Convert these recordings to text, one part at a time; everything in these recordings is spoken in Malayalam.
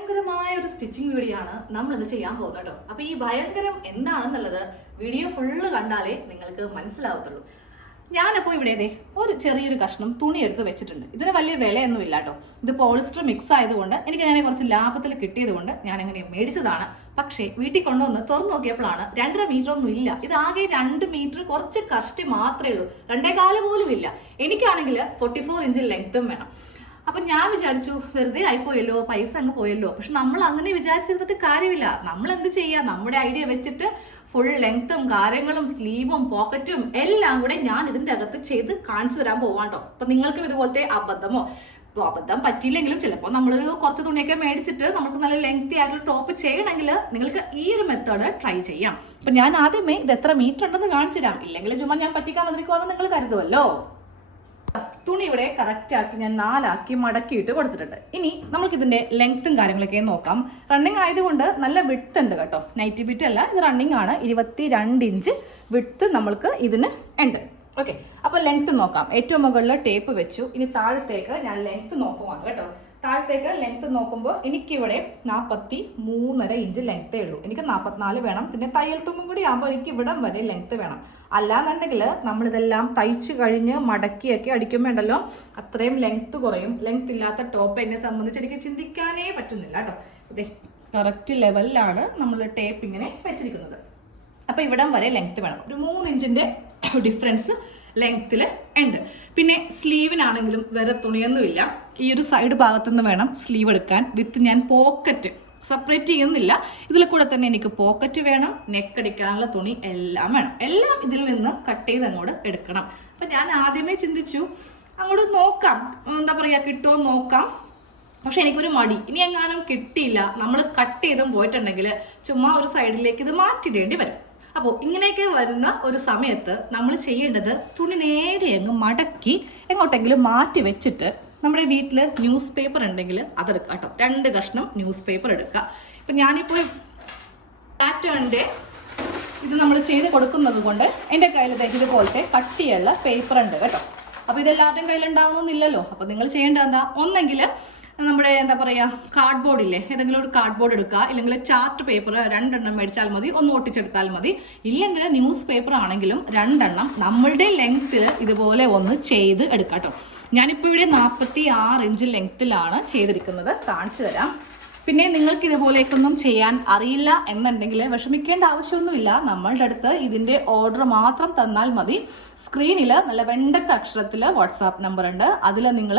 ഭയങ്കരമായ ഒരു സ്റ്റിച്ചിങ് വീഡിയോ ആണ് ഇന്ന് ചെയ്യാൻ പോകുന്നത് കേട്ടോ. അപ്പോൾ ഈ ഭയങ്കരം എന്താണെന്നുള്ളത് വീഡിയോ ഫുള്ള് കണ്ടാലേ നിങ്ങൾക്ക് മനസ്സിലാവത്തുള്ളൂ. ഞാനപ്പോൾ ഇവിടെ ദേ ഒരു ചെറിയൊരു കഷ്ണം തുണി എടുത്ത് വെച്ചിട്ടുണ്ട്. ഇതിന് വലിയ വിലയൊന്നും ഇല്ല കേട്ടോ. ഇത് പോളിസ്റ്റർ മിക്സ് ആയതുകൊണ്ട് എനിക്ക് ഞാൻ കുറച്ച് ലാഭത്തിൽ കിട്ടിയത് കൊണ്ട് ഞാൻ അങ്ങനെ മേടിച്ചതാണ്. പക്ഷേ വീട്ടിൽ കൊണ്ടുവന്ന് തുറന്നു നോക്കിയപ്പോഴാണ് രണ്ടര മീറ്റർ ഒന്നും ഇല്ല. ഇത് ആകെ രണ്ട് മീറ്റർ കുറച്ച് കഷ്ടി മാത്രമേ ഉള്ളൂ. രണ്ടേകാൽ പോലും ഇല്ല. എനിക്കാണെങ്കിൽ ഫോർട്ടി ഫോർ ഇഞ്ച് ലെങ്ത്തും വേണം. അപ്പൊ ഞാൻ വിചാരിച്ചു വെറുതെ ആയിപ്പോയല്ലോ പൈസ അങ്ങ് പോയല്ലോ. പക്ഷെ നമ്മൾ അങ്ങനെ വിചാരിച്ചിരുന്നിട്ട് കാര്യമില്ല. നമ്മൾ എന്ത് ചെയ്യുക നമ്മുടെ ഐഡിയ വെച്ചിട്ട് ഫുൾ ലെങ്ത്തും കാര്യങ്ങളും സ്ലീവും പോക്കറ്റും എല്ലാം കൂടെ ഞാൻ ഇതിന്റെ അകത്ത് ചെയ്ത് കാണിച്ചു തരാൻ പോവാണ്ടോ അപ്പൊ നിങ്ങൾക്കും ഇതുപോലത്തെ അബദ്ധമോ ഇപ്പോൾ അബദ്ധം പറ്റിയില്ലെങ്കിലും ചിലപ്പോൾ നമ്മളൊരു കുറച്ച് തുണിയൊക്കെ മേടിച്ചിട്ട് നമുക്ക് നല്ല ലെങ്തി ആയിട്ടുള്ള ടോപ്പ് ചെയ്യണമെങ്കിൽ നിങ്ങൾക്ക് ഈ ഒരു മെത്തേഡ് ട്രൈ ചെയ്യാം. അപ്പൊ ഞാൻ ആദ്യമേ ഇത് എത്ര മീറ്റർ ഉണ്ടെന്ന് കാണിച്ചു തരാം. ഇല്ലെങ്കിൽ ചുമ്മാ ഞാൻ പറ്റിക്കാൻ വന്നിരിക്കുവാന്ന് നിങ്ങൾ കരുതുമല്ലോ തുണി ഇവിടെ കറക്റ്റ് ആക്കി ഞാൻ നാലാക്കി മടക്കിയിട്ട് കൊടുത്തിട്ടുണ്ട്. ഇനി നമുക്ക് ഇതിന്റെ ലെങ്ത്തും കാര്യങ്ങളൊക്കെ നോക്കാം. റണ്ണിങ് ആയതുകൊണ്ട് നല്ല വിട്ട് ഉണ്ട് കേട്ടോ. നൈറ്റി ബിറ്റ് അല്ല ഇത് റണ്ണിങ് ആണ്. ഇരുപത്തി രണ്ട് ഇഞ്ച് വിട്ട് നമ്മൾക്ക് ഇതിന് ഉണ്ട്. ഓക്കെ അപ്പൊ ലെങ്ത് നോക്കാം. ഏറ്റവും മുകളിൽ ടേപ്പ് വെച്ചു. ഇനി താഴത്തേക്ക് ഞാൻ ലെങ്ത് നോക്കുവാണ് കേട്ടോ. താഴത്തേക്ക് ലെങ്ത് നോക്കുമ്പോൾ എനിക്കിവിടെ നാൽപ്പത്തി മൂന്നര ഇഞ്ച് ലെങ്ത്തേ ഉള്ളൂ. എനിക്ക് നാൽപ്പത്തിനാല് വേണം. പിന്നെ തയ്യൽ തുമ്പും കൂടി ആകുമ്പോൾ എനിക്ക് ഇവിടം വരെ ലെങ്ത്ത് വേണം. അല്ലാന്നുണ്ടെങ്കിൽ നമ്മളിതെല്ലാം തയ്ച്ച് കഴിഞ്ഞ് മടക്കിയൊക്കെ അടിക്കുമ്പോണ്ടല്ലോ അത്രയും ലെങ്ത്ത് കുറയും. ലെങ്ത് ഇല്ലാത്ത ടോപ്പ് എന്നെ സംബന്ധിച്ച് എനിക്ക് ചിന്തിക്കാനേ പറ്റുന്നില്ല കേട്ടോ. ഇതേ കറക്റ്റ് ലെവലിലാണ് നമ്മൾ ടേപ്പ് ഇങ്ങനെ വെച്ചിരിക്കുന്നത്. അപ്പോൾ ഇവിടം വരെ ലെങ്ത് വേണം. ഒരു മൂന്ന് ഇഞ്ചിന്റെ ഡിഫറൻസ് ലെങ്ത്തിൽ ഉണ്ട്. പിന്നെ സ്ലീവിനാണെങ്കിലും വേറെ തുണിയൊന്നുമില്ല. ഈ ഒരു സൈഡ് ഭാഗത്തുനിന്ന് വേണം സ്ലീവ് എടുക്കാൻ. വിത്ത് ഞാൻ പോക്കറ്റ്. സെപ്പറേറ്റ് ചെയ്യുന്നില്ല. ഇതിൽ കൂടെ തന്നെ എനിക്ക് പോക്കറ്റ് വേണം. നെക്ക് അടിക്കാനുള്ള തുണി എല്ലാം വേണം. എല്ലാം ഇതിൽ നിന്ന് കട്ട് ചെയ്ത് അങ്ങോട്ട് എടുക്കണം. അപ്പം ഞാൻ ആദ്യമേ ചിന്തിച്ചു അങ്ങോട്ട് നോക്കാം. എന്താ പറയുക കിട്ടുമോ നോക്കാം. പക്ഷെ എനിക്കൊരു മടി. ഇനി എങ്ങാനും കിട്ടിയില്ല. നമ്മൾ കട്ട് ചെയ്തും പോയിട്ടുണ്ടെങ്കിൽ ചുമ്മാ ഒരു സൈഡിലേക്ക് ഇത് മാറ്റിടേണ്ടി വരും. അപ്പോൾ ഇങ്ങനെയൊക്കെ വരുന്ന ഒരു സമയത്ത് നമ്മൾ ചെയ്യേണ്ടത് തുണി നേരെ അങ്ങ് മടക്കി എങ്ങോട്ടെങ്കിലും മാറ്റി വെച്ചിട്ട് നമ്മുടെ വീട്ടിൽ ന്യൂസ് പേപ്പർ ഉണ്ടെങ്കിൽ അതെടുക്കുക കേട്ടോ. രണ്ട് കഷ്ണം ന്യൂസ് പേപ്പർ എടുക്കുക. ഇപ്പം ഞാനിപ്പോൾ പാറ്റേണിന്റെ ഇത് നമ്മൾ ചെയ്ത് കൊടുക്കുന്നത് കൊണ്ട് എന്റെ കയ്യിൽ ഇതുപോലത്തെ കട്ടിയുള്ള പേപ്പർ ഉണ്ട് കേട്ടോ. അപ്പോൾ ഇതെല്ലാവരുടെയും കയ്യിലുണ്ടാവണമെന്നില്ലല്ലോ അപ്പോൾ നിങ്ങൾ ചെയ്യേണ്ടത് എന്താ? ഒന്നെങ്കിൽ നമ്മുടെ എന്താ പറയുക കാർഡ് ബോർഡ് ഇല്ലേ? ഏതെങ്കിലും ഒരു കാർഡ്ബോർഡ് എടുക്കുക ഇല്ലെങ്കിൽ ചാർട്ട് പേപ്പർ രണ്ടെണ്ണം മേടിച്ചാൽ മതി ഒന്ന് ഒട്ടിച്ചെടുത്താൽ മതി. ഇല്ലെങ്കിൽ ന്യൂസ് പേപ്പർ ആണെങ്കിലും രണ്ടെണ്ണം നമ്മളുടെ ലെങ്ത്തിൽ ഇതുപോലെ ഒന്ന് ചെയ്ത് എടുക്കാം കേട്ടോ ഞാനിപ്പോൾ ഇവിടെ നാൽപ്പത്തി ആറ് ഇഞ്ച് ലെങ്ത്തിലാണ് ചെയ്തിരിക്കുന്നത്. കാണിച്ചു തരാം. പിന്നെ നിങ്ങൾക്ക് ഇതുപോലേക്കൊന്നും ചെയ്യാൻ അറിയില്ല എന്നുണ്ടെങ്കിൽ വിഷമിക്കേണ്ട ആവശ്യമൊന്നുമില്ല. നമ്മളുടെ അടുത്ത് ഇതിന്റെ ഓർഡർ മാത്രം തന്നാൽ മതി. സ്ക്രീനിൽ നല്ല വെണ്ടക്ക അക്ഷരത്തിൽ വാട്സാപ്പ് നമ്പർ ഉണ്ട്. അതിൽ നിങ്ങൾ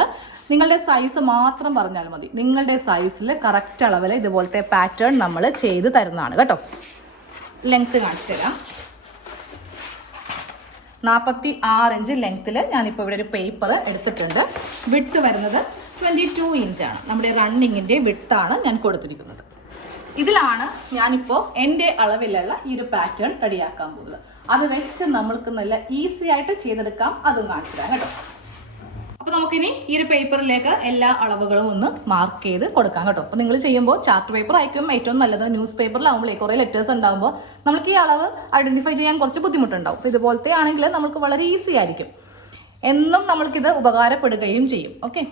നിങ്ങളുടെ സൈസ് മാത്രം പറഞ്ഞാൽ മതി. നിങ്ങളുടെ സൈസിൽ കറക്റ്റ് അളവിൽ ഇതുപോലത്തെ പാറ്റേൺ നമ്മൾ ചെയ്ത് തരുന്നതാണ്. കേട്ടോ? ലെങ്ത്ത് കാണിച്ചു തരാം. നാൽപ്പത്തി ആറ് ഇഞ്ച് ലെങ്ത്തിൽ ഞാനിപ്പോൾ ഇവിടെ ഒരു പേപ്പർ എടുത്തിട്ടുണ്ട്. വിട്ട് വരുന്നത് ട്വന്റി ടു ഇഞ്ചാണ് നമ്മുടെ റണ്ണിങ്ങിന്റെ വിട്ടാണ് ഞാൻ കൊടുത്തിരിക്കുന്നത്. ഇതിലാണ് ഞാനിപ്പോൾ എന്റെ അളവിലുള്ള ഈ ഒരു പാറ്റേൺ റെഡിയാക്കാൻ പോകുന്നത്. അത് വെച്ച് നമ്മൾക്ക് നല്ല ഈസി ആയിട്ട് ചെയ്തെടുക്കാം. അതും കാണിച്ചു കേട്ടോ. അപ്പോൾ നമുക്കിനി ഈ ഒരു പേപ്പറിലേക്ക് എല്ലാ അളവുകളും ഒന്ന് മാർക്ക് ചെയ്ത് കൊടുക്കാം കേട്ടോ. അപ്പോൾ നിങ്ങൾ ചെയ്യുമ്പോൾ ചാർട്ട് പേപ്പർ ആയിരിക്കും ഏറ്റവും നല്ലത്. ന്യൂസ് പേപ്പറിലാവുമ്പോൾ കുറേ ലെറ്റേഴ്സ് ഉണ്ടാകുമ്പോൾ നമുക്ക് ഈ അളവ് ഐഡന്റിഫൈ ചെയ്യാൻ കുറച്ച് ബുദ്ധിമുട്ടുണ്ടാവും. അപ്പോൾ ഇതുപോലത്തെ ആണെങ്കിൽ നമുക്ക് വളരെ ഈസി ആയിരിക്കും. എന്നും നമ്മൾക്കിത് ഉപകാരപ്പെടുകയും ചെയ്യും. ഓക്കെ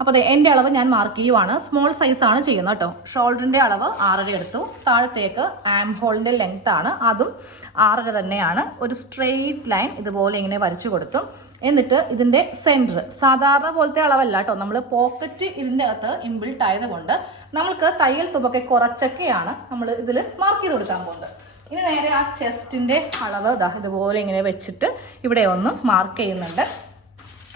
അപ്പോൾ അതെ എന്റെ അളവ് ഞാൻ മാർക്ക് ചെയ്യുവാണ്. സ്മോൾ സൈസ് ആണ് ചെയ്യുന്നത് കേട്ടോ. ഷോൾഡറിന്റെ അളവ് ആറര എടുത്തു. താഴത്തേക്ക് ആം ഹോളിന്റെ ലെങ്ത് ആണ്. അതും ആറര തന്നെയാണ്. ഒരു സ്ട്രെയിറ്റ് ലൈൻ ഇതുപോലെ ഇങ്ങനെ വരച്ചു കൊടുത്തു. എന്നിട്ട് ഇതിന്റെ സെന്റർ സാധാരണ പോലത്തെ അളവല്ല കേട്ടോ. നമ്മൾ പോക്കറ്റ് ഇതിന്റെ അകത്ത് ഇൻബിൽട്ട് ആയതുകൊണ്ട് നമ്മൾക്ക് തയ്യൽ തുപൊക്കെ കുറച്ചൊക്കെയാണ് നമ്മൾ ഇതിൽ മാർക്ക് ചെയ്ത് കൊടുക്കാൻ പോകുന്നത്. ഇനി നേരെ ആ ചെസ്റ്റിന്റെ അളവ് ഇതാ ഇതുപോലെ ഇങ്ങനെ വെച്ചിട്ട് ഇവിടെ ഒന്ന് മാർക്ക് ചെയ്യുന്നുണ്ട്.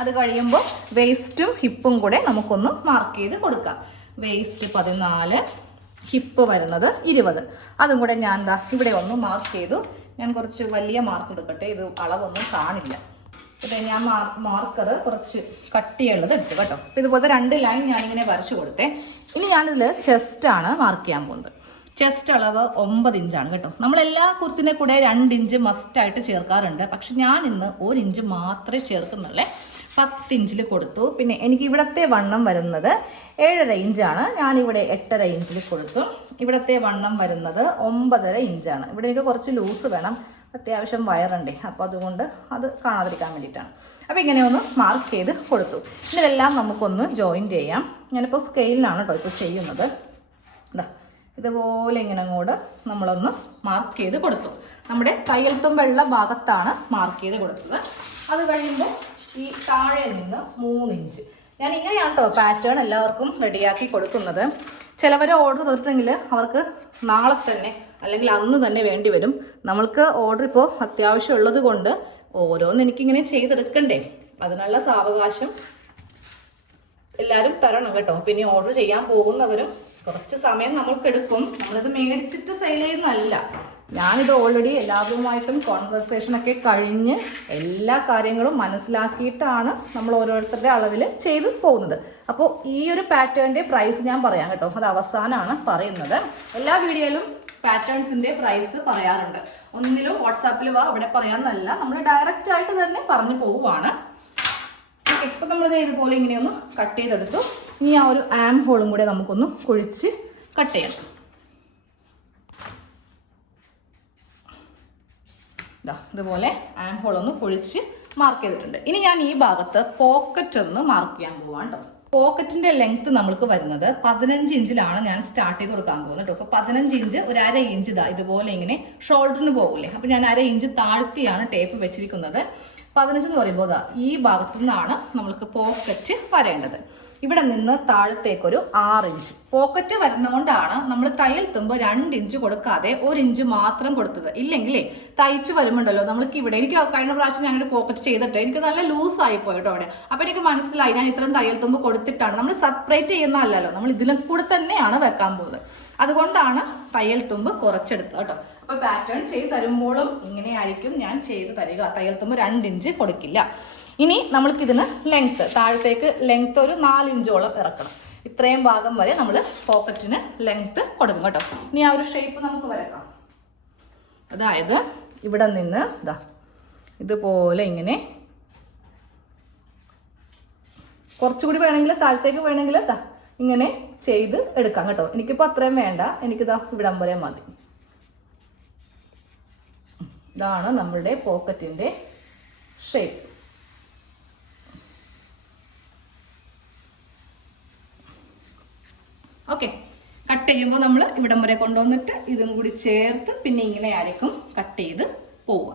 അത് കഴിയുമ്പോൾ വേസ്റ്റും ഹിപ്പും കൂടെ നമുക്കൊന്ന് മാർക്ക് ചെയ്ത് കൊടുക്കാം. വേസ്റ്റ് പതിനാല് ഹിപ്പ് വരുന്നത് ഇരുപത്. അതും കൂടെ ഞാൻ എന്താ ഇവിടെ ഒന്ന് മാർക്ക് ചെയ്തു. ഞാൻ കുറച്ച് വലിയ മാർക്ക് എടുക്കട്ടെ ഇത് അളവൊന്നും കാണില്ല. ഇത് ഞാൻ മാർക്കർ കുറച്ച് കട്ടിയുള്ളത് എടുത്തു കേട്ടോ. അപ്പോൾ ഇതുപോലത്തെ രണ്ട് ലൈൻ ഞാനിങ്ങനെ വരച്ചു കൊടുത്തേ. ഇനി ഞാനിതിൽ ചെസ്റ്റാണ് മാർക്ക് ചെയ്യാൻ പോകുന്നത്. ചെസ്റ്റ് അളവ് ഒമ്പത് ഇഞ്ചാണ് കേട്ടോ. നമ്മളെല്ലാ കുർത്തിനെ കൂടെ രണ്ട് ഇഞ്ച് മസ്റ്റായിട്ട് ചേർക്കാറുണ്ട്. പക്ഷെ ഞാൻ ഇന്ന് ഒരു ഇഞ്ച് മാത്രമേ ചേർക്കുന്നുള്ളേ. പത്ത് ഇഞ്ചിൽ കൊടുത്തു. പിന്നെ എനിക്ക് ഇവിടത്തെ വണ്ണം വരുന്നത് ഏഴര ഇഞ്ചാണ്. ഞാനിവിടെ എട്ടര ഇഞ്ചിൽ കൊടുത്തു. ഇവിടത്തെ വണ്ണം വരുന്നത് ഒമ്പതര ഇഞ്ചാണ്. ഇവിടെ എനിക്ക് കുറച്ച് ലൂസ് വേണം. അത്യാവശ്യം വയറുണ്ടേ. അപ്പോൾ അതുകൊണ്ട് അത് കാണാതിരിക്കാൻ വേണ്ടിയിട്ടാണ്. അപ്പോൾ ഇങ്ങനെ ഒന്ന് മാർക്ക് ചെയ്ത് കൊടുത്തു. ഇതെല്ലാം നമുക്കൊന്ന് ജോയിൻ ചെയ്യാം. ഞാനിപ്പോൾ സ്കെയിലിലാണ് കേട്ടോ ഇപ്പോൾ ചെയ്യുന്നത്. എന്താ ഇതുപോലെ ഇങ്ങനെ അങ്ങോട്ട് നമ്മളൊന്ന് മാർക്ക് ചെയ്ത് കൊടുത്തു. നമ്മുടെ തയ്യൽ തുമ്പുള്ള ഭാഗത്താണ് മാർക്ക് ചെയ്ത് കൊടുത്തത്. അത് കഴിയുമ്പോൾ ഈ താഴെ നിന്ന് മൂന്ന് ഇഞ്ച് ഞാൻ ഇങ്ങനെയാണ് കേട്ടോ പാറ്റേൺ എല്ലാവർക്കും റെഡിയാക്കി കൊടുക്കുന്നത്. ചിലവർ ഓർഡർ തന്നിട്ടെങ്കിൽ അവർക്ക് നാളെ തന്നെ അല്ലെങ്കിൽ അന്ന് തന്നെ വേണ്ടി വരും. നമ്മൾക്ക് ഓർഡർ ഇപ്പോൾ അത്യാവശ്യമുള്ളത് കൊണ്ട് ഓരോന്ന് എനിക്കിങ്ങനെ ചെയ്തെടുക്കണ്ടേ. അതിനുള്ള സാവകാശം എല്ലാവരും തരണം കേട്ടോ. പിന്നെ ഓർഡർ ചെയ്യാൻ പോകുന്നവരും കുറച്ച് സമയം നമ്മൾക്ക് എടുക്കും. നമ്മളിത് മേടിച്ചിട്ട് സെയിൽ ചെയ്യുന്നതല്ല. ഞാനിത് ഓൾറെഡി എല്ലാവരുമായിട്ടും കോൺവെർസേഷൻ ഒക്കെ കഴിഞ്ഞ് എല്ലാ കാര്യങ്ങളും മനസ്സിലാക്കിയിട്ടാണ് നമ്മൾ ഓരോരുത്തരുടെ അളവിൽ ചെയ്ത് പോകുന്നത്. അപ്പോൾ ഈ ഒരു പാറ്റേണിന്റെ പ്രൈസ് ഞാൻ പറയാം കേട്ടോ. അത് അവസാനമാണ് പറയുന്നത്. എല്ലാ വീഡിയോയിലും പാറ്റേൺസിന്റെ പ്രൈസ് പറയാറുണ്ട്. ഒന്നിലും വാട്സാപ്പിൽ വാ അവിടെ പറയാമെന്നല്ല. നമ്മൾ ഡയറക്റ്റ് ആയിട്ട് തന്നെ പറഞ്ഞു പോവുകയാണ്. ഇപ്പം നമ്മളിത് ഇതുപോലെ ഇങ്ങനെയൊന്ന് കട്ട് ചെയ്തെടുത്തു. ഇനി ആ ഒരു ആം ഹോളും കൂടെ നമുക്കൊന്ന് കുഴിച്ച് കട്ട് ചെയ്യാം. ഇതാ ഇതുപോലെ ആം ഹോൾ ഒന്ന് കുഴിച്ച് മാർക്ക് ചെയ്തിട്ടുണ്ട്. ഇനി ഞാൻ ഈ ഭാഗത്ത് പോക്കറ്റ് ഒന്ന് മാർക്ക് ചെയ്യാൻ പോവാണ് പോക്കറ്റിന്റെ ലെങ്ത് നമ്മൾക്ക് വരുന്നത് പതിനഞ്ച് ഇഞ്ചിലാണ് ഞാൻ സ്റ്റാർട്ട് ചെയ്ത് കൊടുക്കാൻ പോകുന്നത് കേട്ടോ അപ്പോൾ പതിനഞ്ച് ഇഞ്ച് ഒരു അര ഇഞ്ച് ഇതാ ഇതുപോലെ ഇങ്ങനെ ഷോൾഡറിന് പോകില്ലേ അപ്പോൾ ഞാൻ അര ഇഞ്ച് താഴ്ത്തിയാണ് ടേപ്പ് വെച്ചിരിക്കുന്നത്. പതിനഞ്ച് എന്ന് പറയുമ്പോൾ ഈ ഭാഗത്തു നിന്നാണ് നമ്മൾക്ക് പോക്കറ്റ് വരേണ്ടത്. ഇവിടെ നിന്ന് താഴത്തേക്കൊരു ആറ് ഇഞ്ച് പോക്കറ്റ് വരുന്നതുകൊണ്ടാണ് നമ്മൾ തയ്യൽ തുമ്പ് രണ്ട് ഇഞ്ച് കൊടുക്കാതെ ഒരു ഇഞ്ച് മാത്രം കൊടുത്തത്. ഇല്ലെങ്കിലേ തയ്ച്ച് വരുമ്പോണ്ടല്ലോ നമ്മൾക്ക് ഇവിടെ എനിക്ക് കഴിഞ്ഞ പ്രാവശ്യം ഞാൻ ഒരു പോക്കറ്റ് ചെയ്തിട്ട് എനിക്ക് നല്ല ലൂസ് ആയി പോയിട്ടോ അവിടെ. അപ്പോൾ എനിക്ക് മനസ്സിലായി ഞാൻ ഇത്രയും തയ്യൽ തുമ്പ് കൊടുത്തിട്ടാണ്. നമ്മൾ സെപ്പറേറ്റ് ചെയ്യുന്നതല്ലല്ലോ നമ്മൾ ഇതിലും കൂടെ തന്നെയാണ് വെക്കാൻ പോകുന്നത്. അതുകൊണ്ടാണ് തയ്യൽ തുമ്പ് കുറച്ചെടുത്തത് കേട്ടോ. അപ്പൊ പാറ്റേൺ ചെയ്ത് തരുമ്പോഴും ഇങ്ങനെയായിരിക്കും ഞാൻ ചെയ്ത് തരിക. തയ്യൽ തുമ്പ് രണ്ട് ഇഞ്ച് കൊടുക്കില്ല. ഇനി നമ്മൾക്ക് ഇതിന് ലെങ്ത് താഴത്തേക്ക് ലെങ്ത്ത് ഒരു നാലിഞ്ചോളം ഇറക്കണം. ഇത്രയും ഭാഗം വരെ നമ്മൾ പോക്കറ്റിന് ലെങ്ത്ത് കൊടുക്കും കേട്ടോ. ഇനി ആ ഒരു ഷേപ്പ് നമുക്ക് വരക്കാം. അതായത് ഇവിടെ നിന്ന് ഇതാ ഇതുപോലെ ഇങ്ങനെ കുറച്ചുകൂടി വേണമെങ്കിൽ താഴത്തേക്ക് വേണമെങ്കിൽ ഇതാ ഇങ്ങനെ ചെയ്ത് എടുക്കാം കേട്ടോ. എനിക്കിപ്പോൾ അത്രയും വേണ്ട. എനിക്കിതാ ഇവിടം വരെ മതി. ഇതാണ് നമ്മളുടെ പോക്കറ്റിന്റെ ഷേപ്പ് ഓക്കെ കട്ട് ചെയ്യുമ്പോൾ നമ്മൾ ഇവിടം വരെ കൊണ്ടുവന്നിട്ട് ഇതും കൂടി ചേർത്ത് പിന്നെ ഇങ്ങനെ ആയിരിക്കും കട്ട് ചെയ്ത് പോവുക.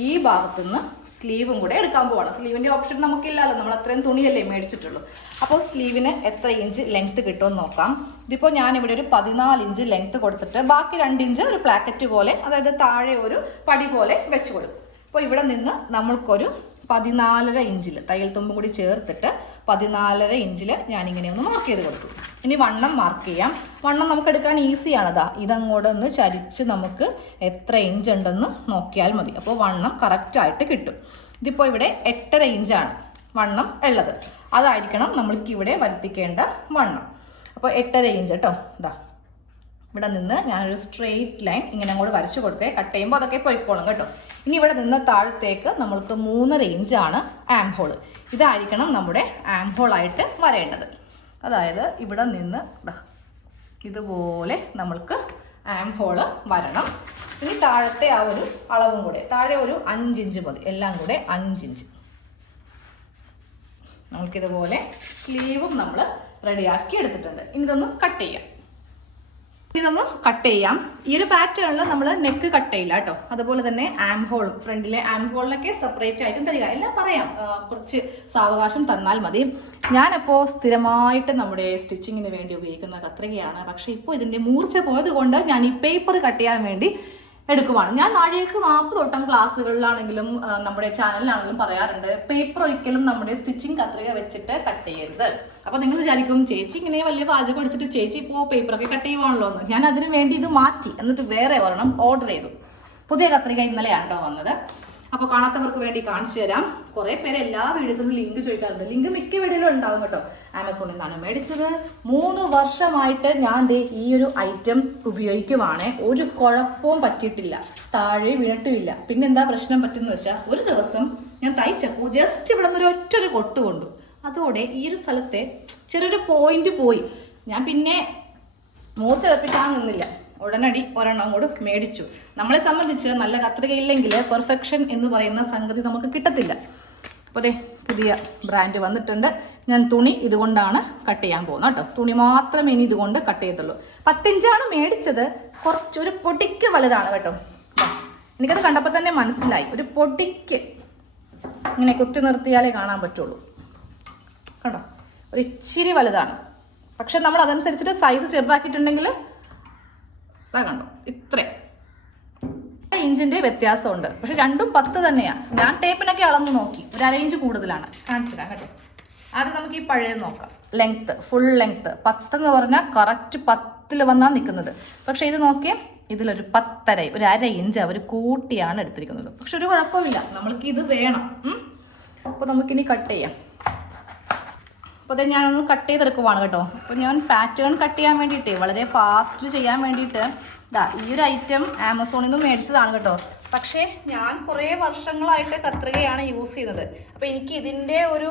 ഈ ഈ ഭാഗത്തുനിന്ന് സ്ലീവും കൂടെ എടുക്കാൻ പോവാണ്. സ്ലീവിന്റെ ഓപ്ഷൻ നമുക്കില്ലല്ലോ. നമ്മൾ അത്രയും തുണിയല്ലേ മേടിച്ചിട്ടുള്ളൂ. അപ്പോൾ സ്ലീവിന് എത്ര ഇഞ്ച് ലെങ്ത് കിട്ടുമെന്ന് നോക്കാം. ഇതിപ്പോൾ ഞാൻ ഇവിടെ ഒരു പതിനാല് ഇഞ്ച് ലെങ്ത് കൊടുത്തിട്ട് ബാക്കി രണ്ട് ഇഞ്ച് ഒരു പ്ലാക്കറ്റ് പോലെ അതായത് താഴെ ഒരു പടി പോലെ വെച്ച് കൊടുക്കും. അപ്പോൾ ഇവിടെ നിന്ന് നമ്മൾക്കൊരു പതിനാലര ഇഞ്ചിൽ തയ്യൽ തുമ്പും കൂടി ചേർത്തിട്ട് പതിനാലര ഇഞ്ചിൽ ഞാനിങ്ങനെ ഒന്ന് മാർക്ക് ചെയ്ത് കൊടുത്തു. ഇനി വണ്ണം മാർക്ക് ചെയ്യാം. വണ്ണം നമുക്ക് എടുക്കാൻ ഈസിയാണതാ ഇതങ്ങോട്ട് ഒന്ന് ചരിച്ച് നമുക്ക് എത്ര ഇഞ്ച് ഉണ്ടെന്ന് നോക്കിയാൽ മതി. അപ്പോൾ വണ്ണം കറക്റ്റായിട്ട് കിട്ടും. ഇതിപ്പോൾ ഇവിടെ എട്ടര ഇഞ്ചാണ് വണ്ണം ഉള്ളത്. അതായിരിക്കണം നമ്മൾക്ക് ഇവിടെ വരുത്തിക്കേണ്ട വണ്ണം. അപ്പോൾ എട്ടര ഇഞ്ച് കേട്ടോ. ഇതാ ഇവിടെ നിന്ന് ഞാനൊരു സ്ട്രെയിറ്റ് ലൈൻ ഇങ്ങനെ അങ്ങോട്ട് വരച്ചു കൊടുത്തേ. കട്ട് ചെയ്യുമ്പോൾ അതൊക്കെ പോയിക്കോളും കേട്ടോ. ഇനി ഇവിടെ നിന്ന് താഴത്തേക്ക് നമ്മൾക്ക് മൂന്നര ഇഞ്ചാണ് ആം ഹോൾ ഇതായിരിക്കണം നമ്മുടെ ആം ഹോളായിട്ട് വരേണ്ടത്. അതായത് ഇവിടെ നിന്ന് ഇതുപോലെ നമ്മൾക്ക് ആം ഹോൾ വരണം. ഇനി താഴത്തെ ആ ഒരു അളവും കൂടെ താഴെ ഒരു അഞ്ചിഞ്ച് മതി. എല്ലാം കൂടെ അഞ്ചിഞ്ച് നമുക്കിതുപോലെ സ്ലീവും നമ്മൾ റെഡിയാക്കി എടുത്തിട്ടുണ്ട്. ഇനി ഇതൊന്ന് കട്ട് ചെയ്യാം. ഇതൊന്ന് കട്ട് ചെയ്യാം. ഈ ഒരു പാറ്റേണിൽ നമ്മൾ നെക്ക് കട്ട് ചെയ്യില്ല കേട്ടോ. അതുപോലെ തന്നെ ആം ഹോളും ഫ്രണ്ടിലെ ആം ഹോളിലൊക്കെ സെപ്പറേറ്റ് ആയിട്ടും തരിക. എല്ലാം പറയാം. കുറച്ച് സാവകാശം തന്നാൽ മതി. ഞാനപ്പോൾ സ്ഥിരമായിട്ട് നമ്മുടെ സ്റ്റിച്ചിങ്ങിന് വേണ്ടി ഉപയോഗിക്കുന്ന കത്രികയാണ്. പക്ഷേ ഇപ്പോൾ ഇതിന്റെ മൂർച്ച പോയത് ഞാൻ ഈ പേപ്പർ കട്ട് ചെയ്യാൻ വേണ്ടി എടുക്കുവാണ്. ഞാൻ നാഴികക്ക് നാൽപ്പത് തൊട്ടം ക്ലാസ്സുകളിലാണെങ്കിലും നമ്മുടെ ചാനലിലാണെങ്കിലും പറയാറുണ്ട് പേപ്പർ ഒരിക്കലും നമ്മുടെ സ്റ്റിച്ചിങ് കത്രിക വെച്ചിട്ട് കട്ട് ചെയ്യരുത്. അപ്പോൾ നിങ്ങൾ വിചാരിക്കും ചേച്ചി ഇങ്ങനെ വലിയ പാചകം അടിച്ചിട്ട് ചേച്ചി ഇപ്പോൾ പേപ്പറൊക്കെ കട്ട് ചെയ്യുവാണല്ലോ എന്ന്. ഞാൻ അതിന് വേണ്ടി ഇത് മാറ്റി എന്നിട്ട് വേറെ ഒരെണ്ണം ഓർഡർ ചെയ്തു. പുതിയ കത്രിക ഇന്നലെയാണ് കേട്ടോ വന്നത്. അപ്പോൾ കാണാത്തവർക്ക് വേണ്ടി കാണിച്ചു തരാം. കുറേ പേര് എല്ലാ വീഡിയോസിലും ലിങ്ക് ചോദിക്കാറുണ്ട്. ലിങ്ക് മിക്ക വീഡിയോയിലും ഉണ്ടാവും കേട്ടോ. ആമസോണിൽ നിന്നാണ് മേടിച്ചത്. മൂന്ന് വർഷമായിട്ട് ഞാൻ ദേ ഈ ഒരു ഐറ്റം ഉപയോഗിക്കുവാണേ. ഒരു കുഴപ്പവും പറ്റിയിട്ടില്ല. താഴെ വീണിട്ടുമില്ല. പിന്നെ എന്താ പ്രശ്നം പറ്റുന്നത് വെച്ചാൽ ഒരു ദിവസം ഞാൻ തയ്ച്ചപ്പോൾ ജസ്റ്റ് ഇവിടെ നിന്ന് ഒരു ഒറ്റൊരു കൊട്ട് കൊണ്ടു. അതോടെ ഈ ഒരു സ്ഥലത്തെ ചെറിയൊരു പോയിന്റ് പോയി. ഞാൻ പിന്നെ മൂർച്ച തപ്പിക്കാൻ നിന്നില്ല. ഉടനടി ഒരെണ്ണം കൂടെ മേടിച്ചു. നമ്മളെ സംബന്ധിച്ച് നല്ല കത്രികയില്ലെങ്കിൽ പെർഫെക്ഷൻ എന്ന് പറയുന്ന സംഗതി നമുക്ക് കിട്ടത്തില്ല. അപ്പോൾ അതെ പുതിയ ബ്രാൻഡ് വന്നിട്ടുണ്ട്. ഞാൻ തുണി ഇതുകൊണ്ടാണ് കട്ട് ചെയ്യാൻ പോകുന്നത് കേട്ടോ. തുണി മാത്രമേ ഇനി ഇതുകൊണ്ട് കട്ട് ചെയ്യത്തുള്ളൂ. പത്തിഞ്ചാണ് മേടിച്ചത്. കുറച്ചൊരു പൊടിക്ക് വലുതാണ് കേട്ടോ. എനിക്കത് കണ്ടപ്പോൾ തന്നെ മനസ്സിലായി. ഒരു പൊടിക്ക് ഇങ്ങനെ കുത്തി നിർത്തിയാലേ കാണാൻ പറ്റുള്ളൂ. കണ്ടോ? ഒരു ഇച്ചിരി വലുതാണ്. പക്ഷെ നമ്മൾ അതനുസരിച്ചിട്ട് സൈസ് ചെറുതാക്കിയിട്ടുണ്ടെങ്കിൽ ഇതാ കണ്ടോ? ഇത്രയും. ഇഞ്ചിന്റെ വ്യത്യാസമുണ്ട്. പക്ഷെ രണ്ടും പത്ത് തന്നെയാണ് ഞാൻ ടേപ്പിനൊക്കെ അളന്ന് നോക്കി. ഒരു അര ഇഞ്ച് കൂടുതലാണ്. കാണിച്ചു തരാം കേട്ടോ. ആദ്യം നമുക്ക് ഈ പഴയത് നോക്കാം. ലെങ്ത്ത് ഫുൾ ലെങ്ത്ത് പത്ത് എന്ന് പറഞ്ഞാൽ കറക്റ്റ് പത്തിൽ വന്നാൽ നിൽക്കുന്നത്. പക്ഷെ ഇത് നോക്കിയേ ഇതിലൊരു പത്തര ഒരു അര ഇഞ്ച് അവർ കൂട്ടിയാണ് എടുത്തിരിക്കുന്നത്. പക്ഷെ ഒരു കുഴപ്പമില്ല. നമ്മൾക്ക് ഇത് വേണം. അപ്പോൾ നമുക്കിനി കട്ട് ചെയ്യാം. അപ്പോൾ അത് ഞാനൊന്ന് കട്ട് ചെയ്തെടുക്കുവാണ് കേട്ടോ. അപ്പോൾ ഞാൻ പാറ്റേൺ കട്ട് ചെയ്യാൻ വേണ്ടിയിട്ട് വളരെ ഫാസ്റ്റ് ചെയ്യാൻ വേണ്ടിയിട്ട് ഇതാ ഈ ഒരു ഐറ്റം ആമസോണിൽ നിന്ന് മേടിച്ചതാണ് കേട്ടോ. പക്ഷേ ഞാൻ കുറേ വർഷങ്ങളായിട്ട് കത്രികയാണ് യൂസ് ചെയ്യുന്നത്. അപ്പോൾ എനിക്ക് ഇതിന്റെ ഒരു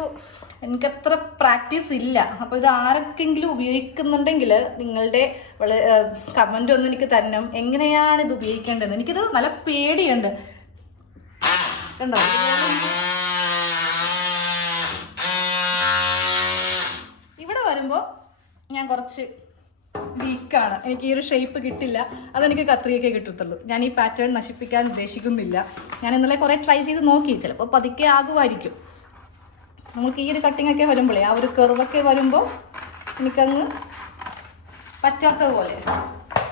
എനിക്കത്ര പ്രാക്ടീസ് ഇല്ല. അപ്പോൾ ഇത് ആരൊക്കെങ്കിലും ഉപയോഗിക്കുന്നുണ്ടെങ്കിൽ നിങ്ങളുടെ വളരെ കമന്റ് ഒന്ന് എനിക്ക് തരണം. എങ്ങനെയാണ് ഇത് ഉപയോഗിക്കേണ്ടത് എനിക്കിത് നല്ല പേടിയുണ്ട്. കണ്ടോ? വരുമ്പോൾ ഞാൻ കുറച്ച് വീക്കാണ് എനിക്ക് ഈ ഒരു ഷേപ്പ് കിട്ടില്ല. അതെനിക്ക് കത്രിയൊക്കെ കിട്ടത്തുള്ളൂ. ഞാൻ ഈ പാറ്റേൺ നശിപ്പിക്കാൻ ഉദ്ദേശിക്കുന്നില്ല. ഞാൻ ഇന്നലെ കുറേ ട്രൈ ചെയ്ത് നോക്കി. ചിലപ്പോൾ പതുക്കെ ആകുമായിരിക്കും. നമുക്ക് ഈ ഒരു കട്ടിംഗ് ഒക്കെ വരുമ്പോഴേ ആ ഒരു കെറുവൊക്കെ വരുമ്പോൾ എനിക്കങ്ങ് പറ്റാത്തതുപോലെ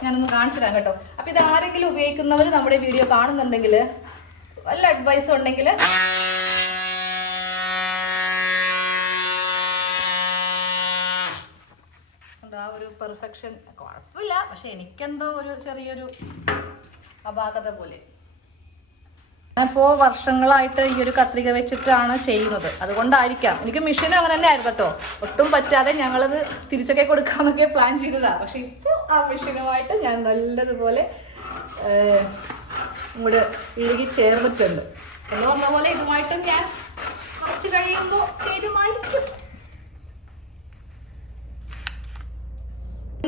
ഞാനൊന്ന് കാണിച്ചു തരാം കേട്ടോ. അപ്പോൾ ഇത് ആരെങ്കിലും ഉപയോഗിക്കുന്നവർ നമ്മുടെ വീഡിയോ കാണുന്നുണ്ടെങ്കിൽ വല്ല അഡ്വൈസ് ഉണ്ടെങ്കിൽ ഉണ്ട് ആ ഒരു പെർഫെക്ഷൻ കുഴപ്പമില്ല. പക്ഷെ എനിക്കെന്തോ ഒരു ചെറിയൊരു അപാകത പോലെ. ഞാനിപ്പോൾ വർഷങ്ങളായിട്ട് ഈ ഒരു കത്രിക വെച്ചിട്ടാണ് ചെയ്യുന്നത്. അതുകൊണ്ടായിരിക്കാം. എനിക്ക് മെഷീൻ അങ്ങനെ തന്നെ ആയിരുന്നു കേട്ടോ. ഒട്ടും പറ്റാതെ ഞങ്ങളത് തിരിച്ചൊക്കെ കൊടുക്കാമെന്നൊക്കെ പ്ലാൻ ചെയ്തതാണ് പക്ഷെ ഇപ്പോൾ ആ മെഷീനുമായിട്ട് ഞാൻ നല്ലതുപോലെ ഇങ്ങോട്ട് ഇഴുകി ചേർന്നിട്ടുണ്ട്. എന്ന് പറഞ്ഞ പോലെ ഇതുമായിട്ടും ഞാൻ കുറച്ച് കഴിയുമ്പോൾ ചേരുമായിരിക്കും.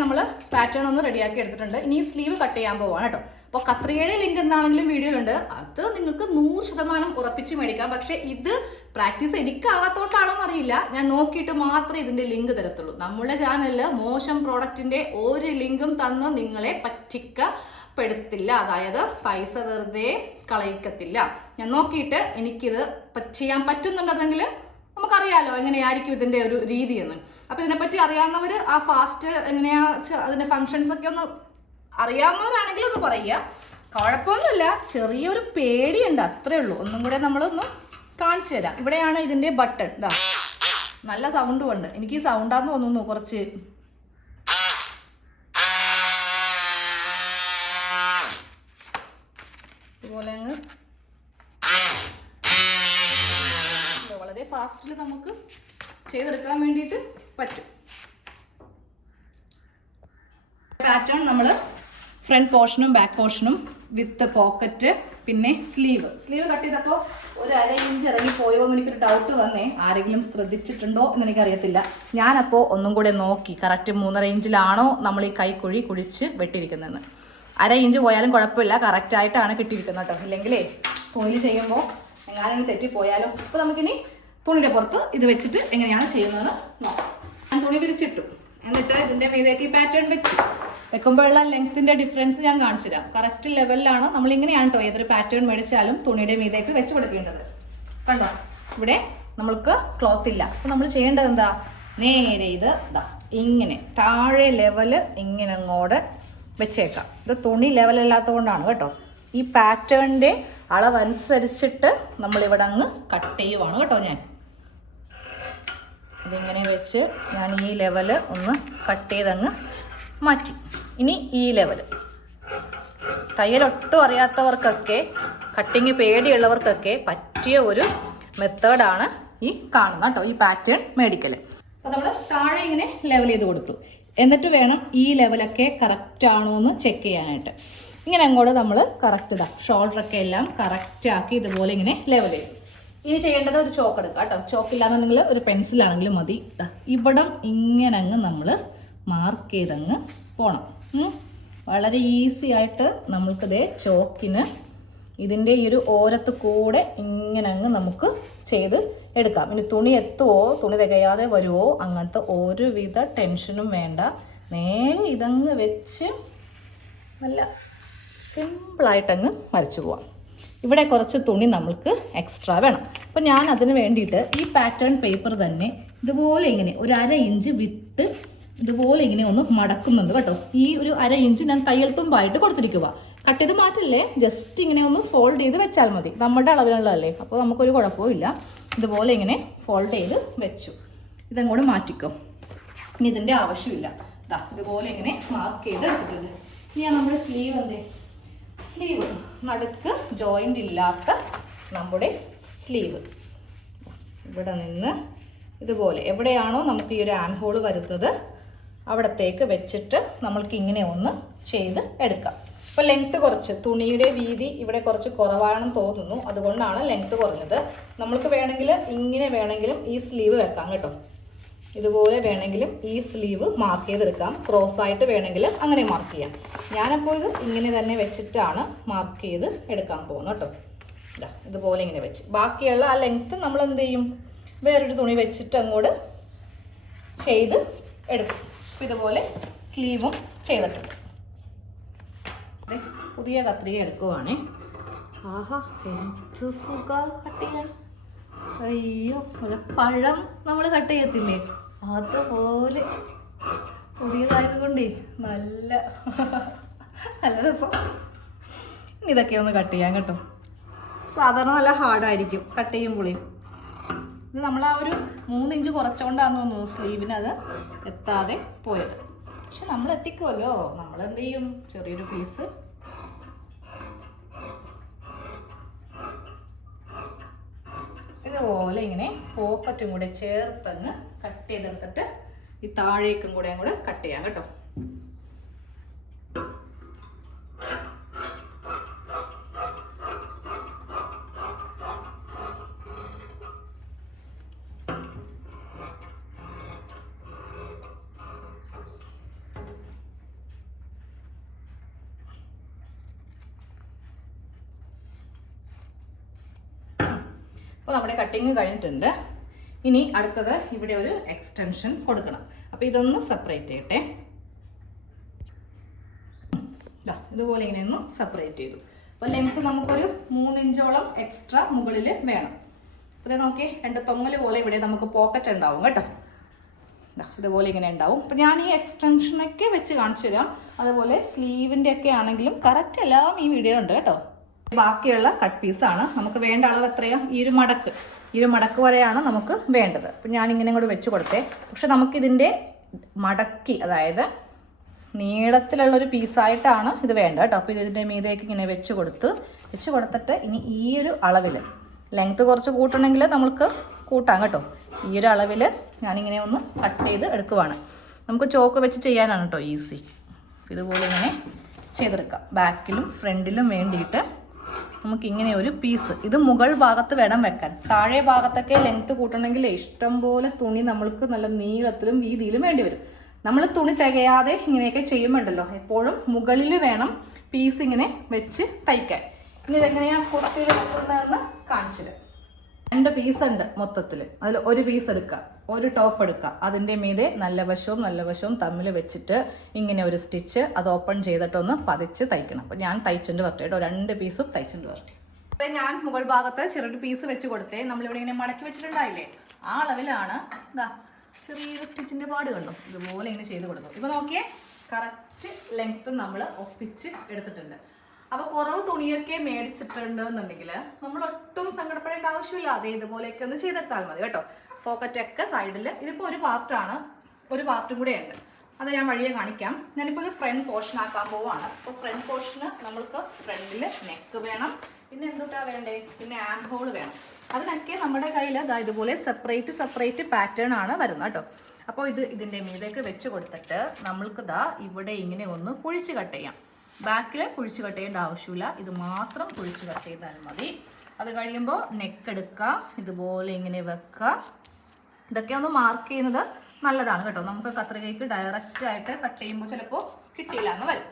നമ്മൾ പാറ്റേൺ ഒന്ന് റെഡിയാക്കി എടുത്തിട്ടുണ്ട്. ഇനി സ്ലീവ് കട്ട് ചെയ്യാൻ പോവാണ് കേട്ടോ. അപ്പോൾ കത്രികയുടെ ലിങ്ക് എന്താണെങ്കിലും വീഡിയോയിലുണ്ട് അത് നിങ്ങൾക്ക് നൂറ് ശതമാനം ഉറപ്പിച്ച് മേടിക്കാം. പക്ഷേ ഇത് പ്രാക്ടീസ് എനിക്കാകാത്തോണ്ടാണോ അറിയില്ല ഞാൻ നോക്കിയിട്ട് മാത്രമേ ഇതിന്റെ ലിങ്ക് തരത്തുള്ളൂ. നമ്മുടെ ചാനലിൽ മോശം പ്രോഡക്റ്റിന്റെ ഒരു ലിങ്കും തന്ന് നിങ്ങളെ പറ്റിക്ക പ്പെടുത്തില്ല അതായത് പൈസ വെറുതെ കളയിക്കത്തില്ല. ഞാൻ നോക്കിയിട്ട് എനിക്കിത് ചെയ്യാൻ പറ്റുന്നുണ്ടെങ്കിൽ നമുക്കറിയാലോ എങ്ങനെയായിരിക്കും ഇതിന്റെ ഒരു രീതി എന്ന്. അപ്പൊ ഇതിനെപ്പറ്റി അറിയാവുന്നവർ ആ ഫാസ്റ്റ് എങ്ങനെയാ അതിന്റെ ഫങ്ഷൻസ് ഒക്കെ ഒന്ന് അറിയാവുന്നവരാണെങ്കിൽ ഒന്ന് പറയുക. കുഴപ്പമൊന്നുമില്ല. ചെറിയൊരു പേടിയുണ്ട്. അത്രേ ഉള്ളൂ. ഒന്നും കൂടെ നമ്മളൊന്ന് കാണിച്ചു തരാം. ഇവിടെയാണ് ഇതിന്റെ ബട്ടൺ ഇതാ നല്ല സൗണ്ടും ഉണ്ട്. എനിക്ക് ഈ സൗണ്ടാന്ന് തോന്നുന്നു കുറച്ച് ഇതുപോലെ അങ്ങ് ഇത് വളരെ ഫാസ്റ്റിൽ നമുക്ക് ചെയ്തെടുക്കാൻ വേണ്ടിയിട്ട് പറ്റും. പാറ്റേൺ നമ്മൾ ഫ്രണ്ട് പോർഷനും ബാക്ക് പോർഷനും വിത്ത് പോക്കറ്റ് പിന്നെ സ്ലീവ് സ്ലീവ് കട്ട് ചെയ്തപ്പോൾ ഒരു അര ഇഞ്ച് ഇറങ്ങി പോയോ എന്ന് എനിക്കൊരു ഡൗട്ട് വന്നേ. ആരെങ്കിലും ശ്രദ്ധിച്ചിട്ടുണ്ടോ എന്ന് എനിക്കറിയത്തില്ല. ഞാനപ്പോൾ ഒന്നും കൂടെ നോക്കി. കറക്റ്റ് മൂന്നര ഇഞ്ചിലാണോ നമ്മൾ ഈ കൈക്കുഴി കുഴിച്ച് വെട്ടിയിരിക്കുന്നതെന്ന്. അര ഇഞ്ച് പോയാലും കുഴപ്പമില്ല. കറക്റ്റായിട്ടാണ് കിട്ടിയിരിക്കുന്നത് കേട്ടോ. ഇല്ലെങ്കിലേ തൊഴിൽ ചെയ്യുമ്പോൾ എങ്ങാനും തെറ്റിപ്പോയാലോ. അപ്പോൾ നമുക്കിനി തുണിയുടെ പുറത്ത് ഇത് വെച്ചിട്ട് എങ്ങനെയാണ് ചെയ്യുന്നതെന്ന് നോക്കാം. ഞാൻ തുണി വിരിച്ചിട്ടു. എന്നിട്ട് ഇതിന്റെ മീതേക്ക് ഈ പാറ്റേൺ വെച്ചു. വെക്കുമ്പോഴുള്ള ലെങ്ത്തിന്റെ ഡിഫറൻസ് ഞാൻ കാണിച്ചു തരാം കറക്റ്റ് ലെവലിലാണ് നമ്മൾ ഇങ്ങനെയാണ് കേട്ടോ ഏതൊരു പാറ്റേൺ മേടിച്ചാലും തുണിയുടെ മീതേക്ക് വെച്ച് കൊടുക്കേണ്ടത്. കണ്ടോ? ഇവിടെ നമ്മൾക്ക് ക്ലോത്ത് ഇല്ല. അപ്പൊ നമ്മൾ ചെയ്യേണ്ടത് എന്താ? നേരെ ഇത് ഇതാ ഇങ്ങനെ താഴെ ലെവൽ ഇങ്ങനെ അങ്ങോട്ട് വെച്ചേക്കാം. ഇത് തുണി ലെവലല്ലാത്ത കൊണ്ടാണ് കേട്ടോ. ഈ പാറ്റേണിന്റെ അളവനുസരിച്ചിട്ട് നമ്മളിവിടെ അങ്ങ് കട്ട് ചെയ്യുവാണ് കേട്ടോ ഞാൻ. ഇതിങ്ങനെ വെച്ച് ഞാൻ ഈ ലെവൽ ഒന്ന് കട്ട് ചെയ്തങ്ങ് മാറ്റി. ഇനി ഈ ലെവൽ തയ്യൽ ഒട്ടും അറിയാത്തവർക്കൊക്കെ കട്ടിങ് പേടിയുള്ളവർക്കൊക്കെ പറ്റിയ ഒരു മെത്തേഡാണ് ഈ കാണുന്ന കേട്ടോ ഈ പാറ്റേൺ മേടിക്കൽ അപ്പോൾ നമ്മൾ താഴെ ഇങ്ങനെ ലെവൽ ചെയ്ത് കൊടുത്തു. എന്നിട്ട് വേണം ഈ ലെവലൊക്കെ കറക്റ്റ് ആണോ എന്ന് ചെക്ക് ചെയ്യാനായിട്ട്. ഇങ്ങനെ അങ്ങോട്ട് നമ്മൾ കറക്റ്റ് ഇതാ. ഷോൾഡറൊക്കെ എല്ലാം കറക്റ്റ് ആക്കി ഇതുപോലെ ഇങ്ങനെ ലെവൽ ചെയ്യും ഇനി ചെയ്യേണ്ടത് ഒരു ചോക്ക് എടുക്കുക കേട്ടോ. ചോക്കില്ലാന്നുണ്ടെങ്കിൽ ഒരു പെൻസിലാണെങ്കിലും മതി. ഇവിടം ഇങ്ങനെ അങ്ങ് നമ്മൾ മാർക്ക് ചെയ്തങ്ങ് പോണം. വളരെ ഈസി ആയിട്ട് നമ്മൾക്കിതേ ചോക്കിന് ഇതിന്റെ ഈ ഒരു ഓരത്ത് കൂടെ ഇങ്ങനെ അങ്ങ് നമുക്ക് ചെയ്ത് എടുക്കാം. ഇനി തുണി എത്തുമോ തുണി തികയാതെ വരുമോ അങ്ങനത്തെ ഒരുവിധ ടെൻഷനും വേണ്ട. നേരെ ഇതങ്ങ് വെച്ച് നല്ല സിമ്പിളായിട്ടങ്ങ് വരച്ചു പോവാം. ഇവിടെ കുറച്ച് തുണി നമ്മൾക്ക് എക്സ്ട്രാ വേണം. അപ്പോൾ ഞാൻ അതിന് വേണ്ടിയിട്ട് ഈ പാറ്റേൺ പേപ്പർ തന്നെ ഇതുപോലെ ഇങ്ങനെ ഒരു അര ഇഞ്ച് വിട്ട് ഇതുപോലെ ഇങ്ങനെ ഒന്ന് മടക്കുന്നുണ്ട് കേട്ടോ. ഈ ഒരു അര ഇഞ്ച് ഞാൻ തയ്യൽ തുമ്പായിട്ട് കൊടുത്തിരിക്കുക കട്ട് ചെയ്ത് മാറ്റില്ലേ? ജസ്റ്റ് ഇങ്ങനെ ഒന്ന് ഫോൾഡ് ചെയ്ത് വെച്ചാൽ മതി. നമ്മുടെ അളവിലുള്ളതല്ലേ? അപ്പോൾ നമുക്കൊരു കുഴപ്പമില്ല ഇതുപോലെ ഇങ്ങനെ ഫോൾഡ് ചെയ്ത് വെച്ചു. ഇതങ്ങോട്ട് മാറ്റിക്കോ. ഇനി ഇതിന്റെ ആവശ്യമില്ല. ദാ ഇതുപോലെ ഇങ്ങനെ മാർക്ക് ചെയ്ത് എടുത്തിട്ടുണ്ട് ഇനി നമ്മുടെ സ്ലീവ് എന്തേ? സ്ലീവ്. നടുക്ക് ജോയിന്റ് ഇല്ലാത്ത നമ്മുടെ സ്ലീവ്. ഇവിടെ നിന്ന് ഇതുപോലെ. എവിടെയാണോ നമുക്ക് ഈ ഒരു ആൻഹോൾ വരുന്നത് അവിടത്തേക്ക് വെച്ചിട്ട് നമ്മൾക്ക് ഇങ്ങനെ ഒന്ന് ചെയ്ത് എടുക്കാം. ഇപ്പോൾ ലെങ്ത്ത് കുറച്ച്. തുണിയുടെ വീതി ഇവിടെ കുറച്ച് കുറവാണെന്ന് തോന്നുന്നു. അതുകൊണ്ടാണ് ലെങ്ത്ത് കുറഞ്ഞത്. നമ്മൾക്ക് വേണമെങ്കിൽ ഇങ്ങനെ വേണമെങ്കിലും ഈ സ്ലീവ് വെക്കാം കേട്ടോ. ഇതുപോലെ വേണമെങ്കിലും ഈ സ്ലീവ് മാർക്ക് ചെയ്തെടുക്കാം. ക്രോസ് ആയിട്ട് വേണമെങ്കിൽ അങ്ങനെ മാർക്ക് ചെയ്യാം. ഞാനപ്പോൾ ഇത് ഇങ്ങനെ തന്നെ വെച്ചിട്ടാണ് മാർക്ക് ചെയ്ത് എടുക്കാൻ പോകുന്നത് കേട്ടോ. ഇതാ ഇതുപോലെ ഇങ്ങനെ വെച്ച്. ബാക്കിയുള്ള ആ ലെങ്ത്ത് നമ്മൾ എന്ത് ചെയ്യും? വേറൊരു തുണി വെച്ചിട്ട് അങ്ങോട്ട് ചെയ്ത് എടുക്കും. ഇതുപോലെ സ്ലീവും ചെയ്തിട്ടുണ്ട്. പുതിയ കത്രിക എടുക്കുവാണേ. ആഹാ എന്ത് സുഖ. കട്ട് ചെയ്യാൻ അയ്യോ പഴം നമ്മൾ കട്ട് ചെയ്യത്തില്ലേ? അതുപോലെ പുതിയതായതുകൊണ്ടേ നല്ല നല്ല രസം. ഇതൊക്കെ ഒന്ന് കട്ട് ചെയ്യാൻ കേട്ടോ. സാധാരണ നല്ല ഹാർഡായിരിക്കും കട്ട് ചെയ്യുമ്പോഴേ ഇത് നമ്മൾ ആ ഒരു മൂന്നിഞ്ച് ഇഞ്ച് കുറച്ചുകൊണ്ടാന്ന് തോന്നുന്നു സ്ലീവിന് അത് എത്താതെ പോയത്. പക്ഷെ നമ്മൾ എത്തിക്കുമല്ലോ നമ്മൾ എന്ത് ചെയ്യും ചെറിയൊരു പീസ്. ഇതുപോലെ ഇങ്ങനെ പോക്കറ്റും കൂടെ ചേർത്തങ്ങ് ചെയ്തെടുത്തിട്ട് ഈ താഴേക്കും കൂടെ അങ്ങോട്ട് കട്ട് ചെയ്യാം കേട്ടോ. അപ്പോൾ നമ്മുടെ കട്ടിങ് കഴിഞ്ഞിട്ടുണ്ട്. ഇനി അടുത്തത് ഇവിടെ ഒരു എക്സ്റ്റൻഷൻ കൊടുക്കണം. അപ്പോൾ ഇതൊന്ന് സെപ്പറേറ്റ് ചെയ്യട്ടെ. ഇതുപോലെ ഇങ്ങനെ ഒന്ന് സെപ്പറേറ്റ് ചെയ്തു. അപ്പോൾ ലെങ്ത് നമുക്കൊരു മൂന്നിഞ്ചോളം എക്സ്ട്രാ മുകളിൽ വേണം. അപ്പോൾ നോക്കി രണ്ട് തൊങ്ങൽ പോലെ ഇവിടെ നമുക്ക് പോക്കറ്റ് ഉണ്ടാവും കേട്ടോ. ഇതുപോലെ ഇങ്ങനെ ഉണ്ടാവും. അപ്പം ഞാൻ ഈ എക്സ്റ്റൻഷനൊക്കെ വെച്ച് കാണിച്ചു തരാം. അതുപോലെ സ്ലീവിന്റെ ഒക്കെ ആണെങ്കിലും കറക്റ്റ് എല്ലാം ഈ വീഡിയോ ഉണ്ട് കേട്ടോ. ബാക്കിയുള്ള കട്ട് പീസാണ് നമുക്ക് വേണ്ട അളവ് എത്രയാണ് ഈ ഒരു മടക്ക്. ഈ ഒരു മടക്ക് വരെയാണ് നമുക്ക് വേണ്ടത്. അപ്പം ഞാനിങ്ങനെ കൂടെ വെച്ച് കൊടുത്തേ. പക്ഷെ നമുക്കിതിന്റെ മടക്കി അതായത് നീളത്തിലുള്ളൊരു പീസായിട്ടാണ് ഇത് വേണ്ടത് കേട്ടോ. അപ്പോൾ ഇതിന്റെ മീതേക്ക് ഇങ്ങനെ വെച്ച് കൊടുത്ത് വെച്ച് കൊടുത്തിട്ട് ഇനി ഈ ഒരു അളവിൽ ലെങ്ത്ത് കുറച്ച് കൂട്ടണമെങ്കിൽ നമുക്ക് കൂട്ടാം കേട്ടോ. ഈ ഒരു അളവിൽ ഞാനിങ്ങനെ ഒന്ന് കട്ട് ചെയ്ത് എടുക്കുവാണ്. നമുക്ക് ചോക്ക് വെച്ച് ചെയ്യാനാണ് കേട്ടോ ഈസി ഇതുപോലെ ഇങ്ങനെ ചെയ്തെടുക്കാം. ബാക്കിലും ഫ്രണ്ടിലും വേണ്ടിയിട്ട് നമുക്ക് ഇങ്ങനെ ഒരു പീസ് ഇത് മുകൾ ഭാഗത്ത് വേണം വെക്കാൻ. താഴെ ഭാഗത്തൊക്കെ ലെങ്ത് കൂട്ടണമെങ്കിൽ ഇഷ്ടം പോലെ തുണി നമ്മൾക്ക് നല്ല നീളത്തിലും വീതിയിലും വേണ്ടി വരും. നമ്മൾ തുണി തികയാതെ ഇങ്ങനെയൊക്കെ ചെയ്യുമ്പോണ്ടല്ലോ. എപ്പോഴും മുകളിൽ വേണം പീസ് ഇങ്ങനെ വെച്ച് തയ്ക്കാൻ. ഇനി ഇതെങ്ങനെയാണ് കുർത്തിയിൽ വെക്കുന്നതെന്ന് കാണിച്ചത് രണ്ട് പീസ് ഉണ്ട് മൊത്തത്തിൽ അതിൽ ഒരു പീസ് എടുക്കുക ഒരു ടോപ്പ് എടുക്കുക. അതിന്റെ മീതെ നല്ല വശവും നല്ല വശവും തമ്മിൽ വെച്ചിട്ട് ഇങ്ങനെ ഒരു സ്റ്റിച്ച് അത് ഓപ്പൺ ചെയ്തിട്ടൊന്ന് പതിച്ച് തയ്ക്കണം. അപ്പോൾ ഞാൻ തയ്ച്ചിട്ട് വരട്ടെ കേട്ടോ. രണ്ട് പീസും തയ്ച്ചിട്ട് വരട്ടെ. അപ്പം ഞാൻ മുകൾ ഭാഗത്ത് ചെറിയൊരു പീസ് വെച്ച് കൊടുത്തേ. നമ്മളിവിടെ ഇങ്ങനെ മടക്കി വെച്ചിട്ടുണ്ടായില്ലേ? ആ അളവിലാണ് ഇതാ ചെറിയൊരു സ്റ്റിച്ചിന്റെ പാട് കണ്ടു? ഇതുപോലെ ഇങ്ങനെ ചെയ്ത് കൊടുത്തു. ഇപ്പോൾ നോക്കിയേ കറക്റ്റ് ലെങ്ത്ത് നമ്മൾ ഒപ്പിച്ച് എടുത്തിട്ടുണ്ട്. അപ്പോൾ കുറവ് തുണിയൊക്കെ മേടിച്ചിട്ടുണ്ട് എന്നുണ്ടെങ്കിൽ നമ്മൾ ഒട്ടും സങ്കടപ്പെടേണ്ട ആവശ്യമില്ല. അതേ ഇതുപോലെയൊക്കെ ഒന്ന് ചെയ്തെടുത്താൽ മതി കേട്ടോ. പോക്കറ്റ് ഒക്കെ സൈഡിൽ ഇതിപ്പോൾ ഒരു പാർട്ടാണ്. ഒരു പാർട്ടും കൂടെ ഉണ്ട്. അത് ഞാൻ വഴിയെ കാണിക്കാം. ഞാനിപ്പോൾ ഇത് ഫ്രണ്ട് പോർഷൻ ആക്കാൻ പോവാണ്. അപ്പോൾ ഫ്രണ്ട് പോർഷന് നമ്മൾക്ക് ഫ്രണ്ടിൽ നെക്ക് വേണം. പിന്നെ എന്തൊക്കെയാണ് വേണ്ടേ? പിന്നെ ആൻഡ് ഹോൾ വേണം. അതിനൊക്കെ നമ്മുടെ കയ്യിൽ അതാ ഇതുപോലെ സെപ്പറേറ്റ് സെപ്പറേറ്റ് പാറ്റേൺ ആണ് വരുന്നത് കേട്ടോ. അപ്പോൾ ഇത് ഇതിന്റെ മീതേക്ക് വെച്ച് കൊടുത്തിട്ട് നമ്മൾക്ക് ദാ ഇവിടെ ഇങ്ങനെ ഒന്ന് കുഴിച്ച് കട്ട് ചെയ്യാം. ബാക്കിൽ കുഴിച്ച് കട്ട് ചെയ്യേണ്ട ആവശ്യമില്ല. ഇത് മാത്രം കുഴിച്ച് കട്ട് ചെയ്താൽ മതി. അത് കഴിയുമ്പോൾ നെക്ക് എടുക്കുക ഇതുപോലെ ഇങ്ങനെ വെക്കുക ഇതൊക്കെ ഒന്ന് മാർക്ക് ചെയ്യുന്നത് നല്ലതാണ് കേട്ടോ. നമുക്ക് കത്രികയ്ക്ക് ഡയറക്റ്റ് ആയിട്ട് കട്ട് ചെയ്യുമ്പോൾ ചിലപ്പോൾ കിട്ടിയില്ല എന്ന് വരും.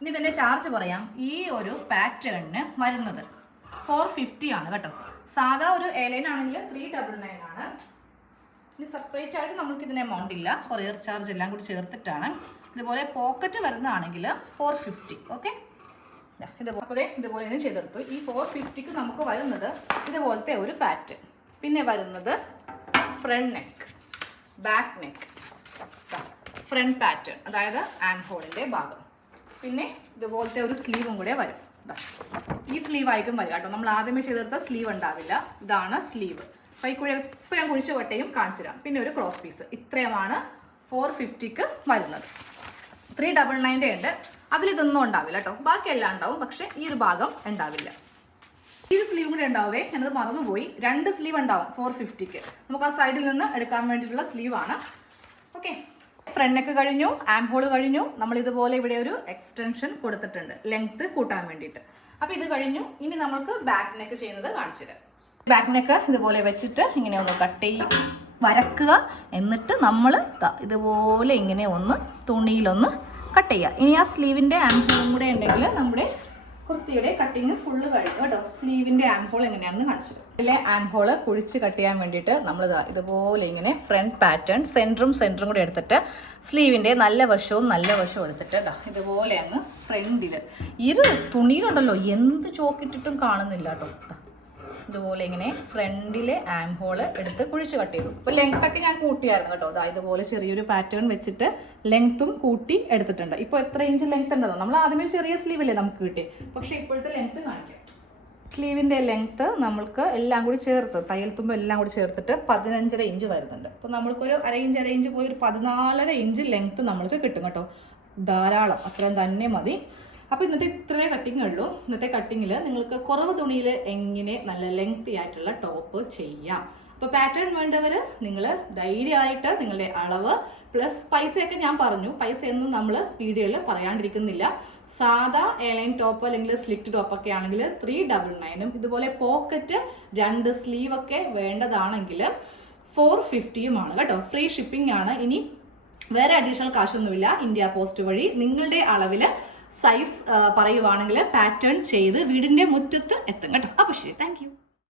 ഇനി ഇതിന്റെ ചാർജ് പറയാം. ഈ ഒരു പാറ്റേണിന് വരുന്നത് ഫോർ ഫിഫ്റ്റി ആണ് കേട്ടോ. സാധാ ഒരു എലൈൻ ആണെങ്കിൽ ത്രീ ഡബിൾ നയൻ ആണ്. ഇനി സെപ്പറേറ്റ് ആയിട്ട് നമുക്ക് ഇതിന് എമൗണ്ട് ഇല്ല. കൊറിയർ ചാർജ് എല്ലാം കൂടി ചേർത്തിട്ടാണ്. ഇതുപോലെ പോക്കറ്റ് വരുന്നതാണെങ്കിൽ ഫോർ ഫിഫ്റ്റി ഓക്കെ ഇതുപോലെ. ഇതുപോലെ തന്നെ ചെയ്തെടുത്തു. ഈ ഫോർ ഫിഫ്റ്റിക്ക് നമുക്ക് വരുന്നത് ഇതുപോലത്തെ ഒരു പാറ്റ് പിന്നെ വരുന്നത് front neck back neck front pattern അതായത് ആൻഡ് ഹോളിന്റെ ഭാഗം. പിന്നെ ഇതുപോലത്തെ ഒരു സ്ലീവും കൂടെ വരും. ഈ സ്ലീവ് ആയിരിക്കും വരിക കേട്ടോ. നമ്മൾ ആദ്യമേ ചെയ്തെടുത്ത സ്ലീവ് ഉണ്ടാവില്ല. ഇതാണ് സ്ലീവ് അപ്പോൾ ഈ കുഴി ഇപ്പോൾ ഞാൻ കുഴിച്ച കൊട്ടയും കാണിച്ചു തരാം. പിന്നെ ഒരു ക്രോസ് പീസ് ഇത്രയുമാണ് ഫോർ ഫിഫ്റ്റിക്ക് വരുന്നത്. ത്രീ ഡബിൾ നയന്റെ ഉണ്ട്. അതിലിതൊന്നും ഉണ്ടാവില്ല കേട്ടോ. ബാക്കി എല്ലാം ഉണ്ടാവും പക്ഷേ ഈ ഒരു ഭാഗം ഉണ്ടാവില്ല. ഈ സ്ലീവ് കൂടെ ഉണ്ടാവേ ഞാനത് മറന്നുപോയി. രണ്ട് സ്ലീവ് ഉണ്ടാവും ഫോർ ഫിഫ്റ്റിക്ക് നമുക്ക് ആ സൈഡിൽ നിന്ന് എടുക്കാൻ വേണ്ടിയിട്ടുള്ള സ്ലീവാണ് ഓക്കെ ഫ്രണ്ട് നെക്ക് കഴിഞ്ഞു ആം ഹോൾ കഴിഞ്ഞു. നമ്മൾ ഇതുപോലെ ഇവിടെ ഒരു എക്സ്റ്റൻഷൻ കൊടുത്തിട്ടുണ്ട്. ലെങ്ത് കൂട്ടാൻ വേണ്ടിയിട്ട്. അപ്പോൾ ഇത് കഴിഞ്ഞു. ഇനി നമ്മൾക്ക് ബാക്ക് നെക്ക് ചെയ്യുന്നത് കാണിച്ചു തരാം. ബാക്ക് നെക്ക് ഇതുപോലെ വെച്ചിട്ട് ഇങ്ങനെ ഒന്ന് കട്ട് ചെയ്യും വരക്കുക. എന്നിട്ട് നമ്മൾ ഇതുപോലെ ഇങ്ങനെ ഒന്ന് തുണിയിലൊന്ന് കട്ട് ചെയ്യുക. ഇനി ആ സ്ലീവിന്റെ ആം ഹോളും കൂടെ ഉണ്ടെങ്കിൽ നമ്മുടെ കുർത്തിയുടെ കട്ടിങ് ഫുള്ള് കഴിഞ്ഞു കേട്ടോ. സ്ലീവിന്റെ ആം ഹോൾ എങ്ങനെയാണെന്ന് കാണിച്ചത് ഇതിലെ ആം ഹോൾ കുഴിച്ച് കട്ട് ചെയ്യാൻ വേണ്ടിയിട്ട് നമ്മൾ ഇതുപോലെ ഇങ്ങനെ ഫ്രണ്ട് പാറ്റേൺ സെന്ററും സെന്ററും കൂടി എടുത്തിട്ട് സ്ലീവിന്റെ നല്ല വശവും നല്ല വശവും എടുത്തിട്ട് ഇതുപോലെ അങ്ങ് ഫ്രണ്ടിൽ ഇരു തുണിയിലുണ്ടല്ലോ എന്ത് ചോക്കിട്ടിട്ടും കാണുന്നില്ല കേട്ടോ. ഇതുപോലെ ഇങ്ങനെ ഫ്രണ്ടിലെ ആം ഹോൾ എടുത്ത് കുഴിച്ച് കട്ട് ചെയ്തു. അപ്പോൾ ലെങ്ത് ഒക്കെ ഞാൻ കൂട്ടിയായിരുന്നു കേട്ടോ. അതായത് ഇതുപോലെ ചെറിയൊരു പാറ്റേൺ വെച്ചിട്ട് ലെങ്ത്തും കൂട്ടി എടുത്തിട്ടുണ്ട്. ഇപ്പോൾ എത്ര ഇഞ്ച് ലെങ്ത് ഉണ്ടെന്നോ? നമ്മൾ ആദ്യമേ ചെറിയ സ്ലീവല്ലേ നമുക്ക് കിട്ടിയത് പക്ഷേ ഇപ്പോഴത്തെ ലെങ്ത് കാണിക്കാം. സ്ലീവിന്റെ ലെങ്ത്ത് നമ്മൾക്ക് എല്ലാം കൂടി ചേർത്ത് തയ്യൽ തുമ്പ് എല്ലാം കൂടി ചേർത്തിട്ട് പതിനഞ്ചര ഇഞ്ച് വരുന്നുണ്ട്. അപ്പോൾ നമ്മൾക്കൊരു അര ഇഞ്ച് അര ഇഞ്ച് പോയി ഒരു പതിനാലര ഇഞ്ച് ലെങ്ത്ത് നമ്മൾക്ക് കിട്ടും കേട്ടോ. ധാരാളം. അത്രയും തന്നെ മതി. അപ്പോൾ ഇന്നത്തെ ഇത്രേ കട്ടിങ് ഉള്ളൂ. ഇന്നത്തെ കട്ടിങ്ങിൽ നിങ്ങൾക്ക് കുറവ് തുണിയിൽ എങ്ങനെ നല്ല ലെങ്തി ആയിട്ടുള്ള ടോപ്പ് ചെയ്യാം. അപ്പോൾ പാറ്റേൺ വേണ്ടവർ നിങ്ങൾ ധൈര്യമായിട്ട് നിങ്ങളുടെ അളവ് പ്ലസ് പൈസയൊക്കെ ഞാൻ പറഞ്ഞു. പൈസയൊന്നും നമ്മൾ വീഡിയോയിൽ പറയാണ്ടിരിക്കുന്നില്ല. സാധാ എയർലൈൻ ടോപ്പ് അല്ലെങ്കിൽ സ്ലിറ്റ് ടോപ്പൊക്കെ ആണെങ്കിൽ ത്രീ ഡബിൾ നയനും ഇതുപോലെ പോക്കറ്റ് രണ്ട് സ്ലീവൊക്കെ വേണ്ടതാണെങ്കിൽ ഫോർ ഫിഫ്റ്റിയുമാണ് കേട്ടോ. ഫ്രീ ഷിപ്പിംഗ് ആണ്. ഇനി വേറെ അഡീഷണൽ കാശൊന്നുമില്ല. ഇന്ത്യ പോസ്റ്റ് വഴി നിങ്ങളുടെ അളവിൽ സൈസ് പറയുവാണെങ്കിൽ പാറ്റേൺ ചെയ്ത് വീടിന്റെ മുറ്റത്ത് എത്തും കേട്ടോ. അപ്പോൾ ശരി താങ്ക്